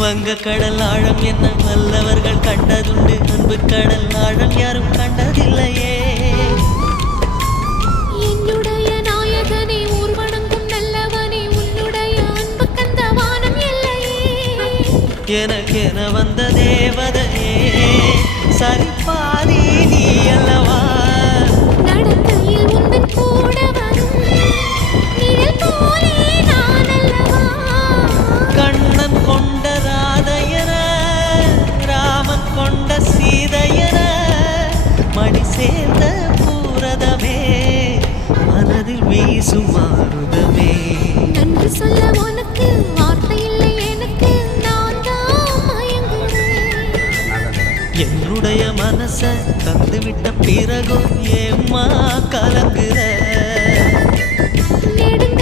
வங்க கடல் ஆழம் என்ன வல்லவர்கள் கண்டதுண்டு, அன்பு கடல் ஆழம் யாரும் கண்டதில்லையே. என்னுடைய நாயகனே ஊர்வணங்கும் நல்லவனே, உன்னுடைய அன்பு கந்த வானம் எல்லையே. எனக்கென வந்த தேவதையே சரிபாதி நீ அல்லவா. நடக்கையில் உந்தன் கூட வரும் நிழல் போலே நான் அல்லவா. கண்ணன் கொண்ட ராதையர ராமன் கொண்ட சீதையர மணி சேர்ந்த பூரதமே மனதில் வீசும் மாறுதமே. நன்றி சொல்ல உனக்கு வார்த்தை இல்லை எனக்கு, நான் தான் மயங்குறேன். என்னுடைய மனச தந்துவிட்ட பிறகும் ஏம்மா கலங்குற. நெடுங்க